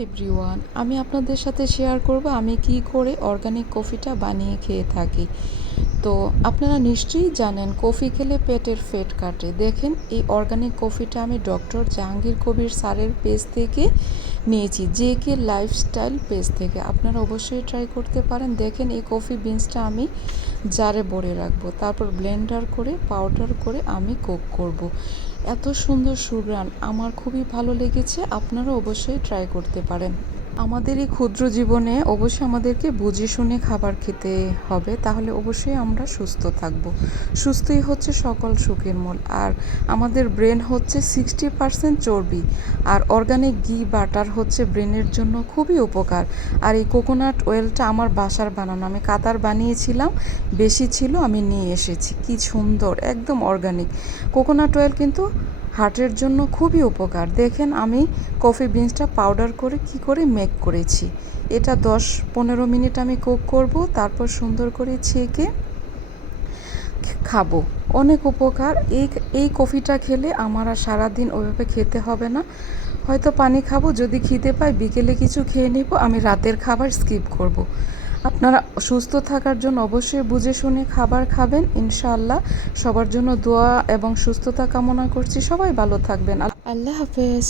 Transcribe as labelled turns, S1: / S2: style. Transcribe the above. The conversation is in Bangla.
S1: এভরিওয়ান আমি আপনাদের সাথে শেয়ার করব আমি কি করে অর্গানিক কফিটা বানিয়ে খেয়ে থাকি। তো আপনারা নিশ্চয়ই জানেন, কফি খেলে পেটের ফেট কাটে। দেখেন, এই অর্গানিক কফিটা আমি ডক্টর জাহাঙ্গীর কবির স্যারের পেজ থেকে নিয়েছি জে কে লাইফস্টাইল পেজ থেকে। আপনারা অবশ্যই ট্রাই করতে পারেন। দেখেন, এই কফি বিনসটা আমি জারে ভরে রাখব। তারপর ব্লেন্ডার করে পাউডার করে আমি কোক করব। এত সুন্দর সুগ্রান আমার খুবই ভালো লেগেছে। আপনারা অবশ্যই ট্রাই করতে পারেন। আমাদের এই ক্ষুদ্র জীবনে অবশ্যই আমাদেরকে বুঝে শুনে খাবার খেতে হবে, তাহলে অবশ্যই আমরা সুস্থ থাকব। সুস্থই হচ্ছে সকল সুখের মূল, আর আমাদের ব্রেন হচ্ছে সিক্সটি পার্সেন্ট চর্বি, আর অর্গানিক ঘি, বাটার হচ্ছে ব্রেনের জন্য খুবই উপকার। আর এই কোকোনাট অয়েলটা আমার বাসার বানানো, আমি কাতার বানিয়েছিলাম, বেশি ছিল, আমি নিয়ে এসেছি। কি সুন্দর, একদম অর্গানিক কোকোনাট অয়েল কিন্তু হার্টের জন্য খুবই উপকার। দেখেন আমি কফি বিনসটা পাউডার করে কি করে মেক করেছি। এটা দশ পনেরো মিনিট আমি কুক করব, তারপর সুন্দর করে ছেঁকে খাব। অনেক উপকার। এই এই কফিটা খেলে আমার আর সারাদিন ওইভাবে খেতে হবে না। হয়তো পানি খাব, যদি খিদে পাই বিকেলে কিছু খেয়ে নেব, আমি রাতের খাবার স্কিপ করব। আপনারা সুস্থ থাকার জন্য অবশ্যই বুঝে শুনে খাবার খাবেন। ইনশাআল্লাহ সবার জন্য দোয়া এবং সুস্থতা কামনা করছি। সবাই ভালো থাকবেন। আল্লাহ হাফেজ।